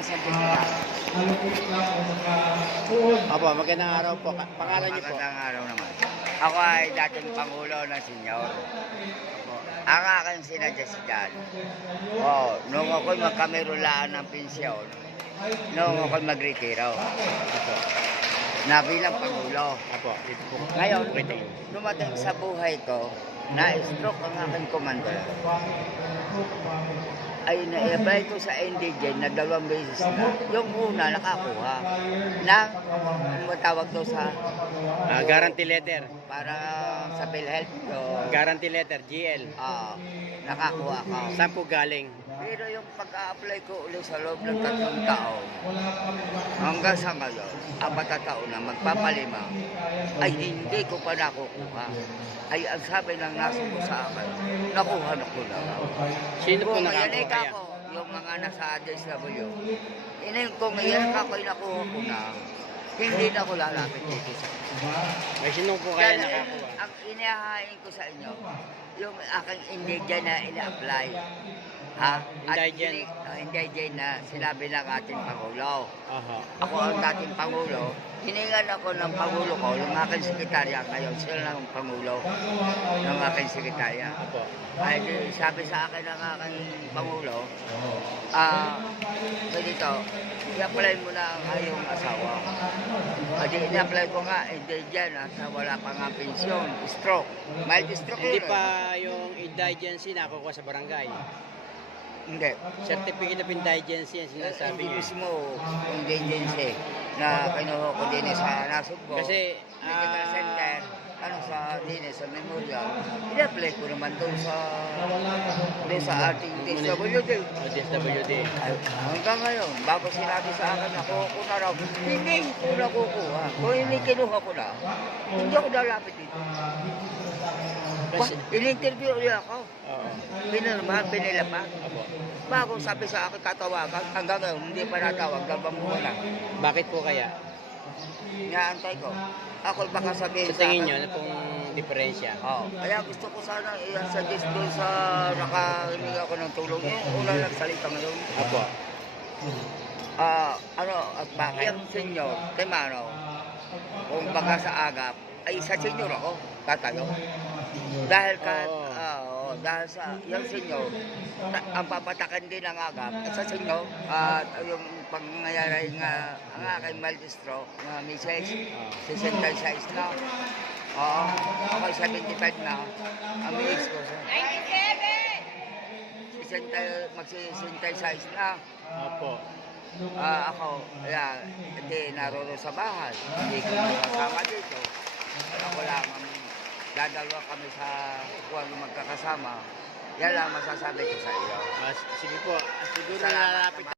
aking sertifikat. Opo, magandang araw po. Pangalan niyo po? Magandang araw naman. Ako ay dating Pangulo ng Senyor. Ang aking sinadyasidad. Nung ako'y magkamirulaan ng pensyon, nung ako'y magretiro. Na bilang Pangulo. Opo, dito po. Ngayon, dumating sa buhay ko, na-stroke ang aking komando. Ay na-apply ko sa indigent na 2 beses na. Yung una, nakakuha ng matawag to sa Guarantee letter. para sa PhilHealth ko. Guarantee letter, GL. Nakakuha ko. Saan po galing? Pero yung pag-a-apply ko ulit sa loob ng 3 taon, hanggang sa ngayon, 4 na taon na, magpapalima, ay hindi ko pa nakukuha. Ay ang sabi ng nasa ko sa akin, nakuha na ko na. Sino po Kung nakakuha mayanig kaya? ako, yung mga nasa DSW, kung mayanig ako, ay nakuha ko na, hindi na ko lalapit dito sa May sino po kaya Dahil nakakuha? ang inihahain ko sa inyo, yung aking indigent na ina-apply. Indigent? Indigent na sinabi ng ating Pangulo. Aha. Ako ang dating Pangulo. Hiningan ako ng Pangulo ko, yung aking sekretarya. Ngayon sila ng Pangulo ng aking sekretarya. Opo. Ay sabi sa akin ng aking Pangulo, dito, i-apply mo na ang iyong asawa. Kasi in-apply ko nga, indigent, wala pa nga pensyon, stroke. Mild stroke Hindi yun. pa yung indigency nakukuha sa barangay. Hindi. Certificate of indigency ang sinasabi Hindi niyo. mismo indigency na kinuha ko din sa Nasugbo. Kasi, Medical Center, sa sa Memorial. I-apply ko naman doon sa ating DSWD. DSWD. Hanggang ngayon, bago sinabi sa akin na kuha ko na raw, hindi ko nakukuha. Kung hindi kinuha ko na, hindi ako lalapit dito. Kasi, In-interview ulit ako. oo. Pinila pa. Opo. Bago sabi sa akin tatawagan, hanggang ngayon, hindi pa natawag, dalawang buwan na. Bakit po kaya? Inaantay ko. Ako baka sabihin Sa tingin niyo, ano pong diferensya? Kaya gusto ko sana i-suggest doon sa nakahinig ako ng tulong. Yung unang nagsalita ngayon. Opo. At bakit? Yung senyor, kay Mano, kung baka sa agap, ay sa senyor ako, tatayo. Dahil dahil sa yung senyor, ang papatakan din ng agap, at sa senyor, at yung pangyayari nga, ang aking mild stroke, na misis, 66 na. Ako 75 na, ang misis ko. 66 na. Opo. Ako, hindi naroon sa bahay. Hindi ko makasama dito. Ako lang, dadalawa kami sa kuwan magkakasama. Yan lang masasabi ko sa iyo. Sige po. Siguro Salamat lalapit